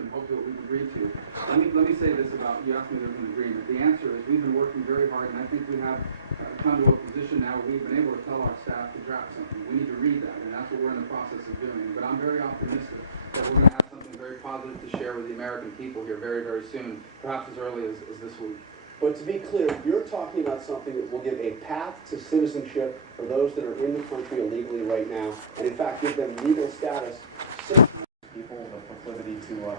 and hopefully what we've agreed to. Let me say this about, you asked me if there was an agreement. The answer is we've been working very hard, and I think we have come to a position now where we've been able to tell our staff to draft something. We need to read that, and that's what we're in the process of doing. But I'm very optimistic that we're going to have something very positive to share with the American people here very, very soon, perhaps as early as this week. But to be clear, you're talking about something that will give a path to citizenship for those that are in the country illegally right now, and in fact give them legal status. People with proclivity to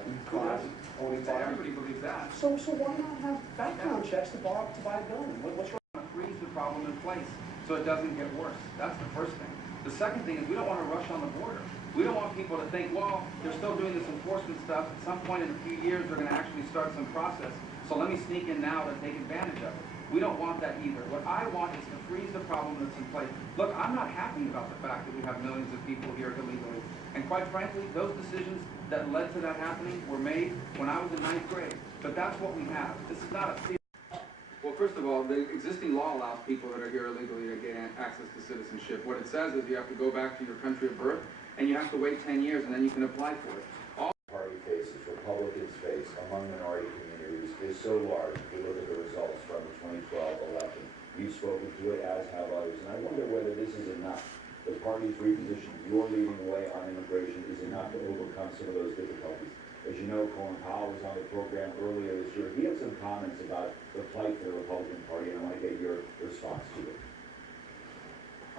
owning firearms. Everybody believes that. So why not have background checks to buy a gun? What's wrong? Freeze the problem in place so it doesn't get worse. That's the first thing. The second thing is we don't want to rush on the border. We don't want people to think, well, they're still doing this enforcement stuff. At some point in a few years, they're going to actually start some process. So let me sneak in now to take advantage of it. We don't want that either. What I want is to freeze the problem that's in place. Look, I'm not happy about the fact that we have millions of people here illegally. And quite frankly, those decisions that led to that happening were made when I was in 9th grade. But that's what we have. This is not a theory. Well, first of all, the existing law allows people that are here illegally to get access to citizenship. What it says is you have to go back to your country of birth, and you have to wait 10 years, and then you can apply for it. All party faces, Republicans face among minority communities is so large. If you look at the results from the 2012 election, you've spoken to it, as have others, and I wonder whether this is enough. The party's reposition, your leading the way on immigration, is enough to overcome some of those difficulties. As you know, Colin Powell was on the program earlier this year. He had some comments about the plight for the Republican Party, and I want to get your response to it.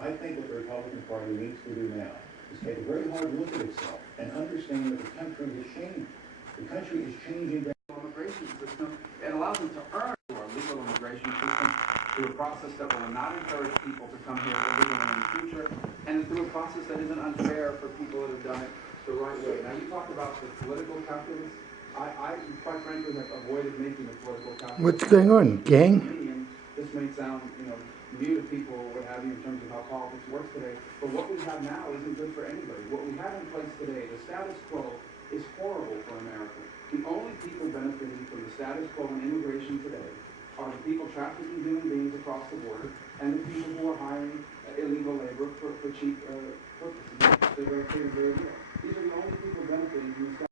I think what the Republican Party needs to do now is take a very hard look at itself and understand that the country has changed. The country is changing. Immigration system, it allows them to earn our legal immigration system through a process that will not encourage people to come here illegally in the future, and through a process that isn't unfair for people that have done it the right way. Now, you talk about the political calculus. I quite frankly have avoided making the political calculus. What's going on, gang? And this may sound, new to people or what have you in terms of how politics works today, but what we have now isn't good for anybody. What we have in place today, the status quo, is horrible for America. The only people benefiting from the status quo in immigration today are the people trafficking human beings across the border and the people who are hiring illegal labor for cheap purposes. They're very clear, very real. These are the only people benefiting from the status quo.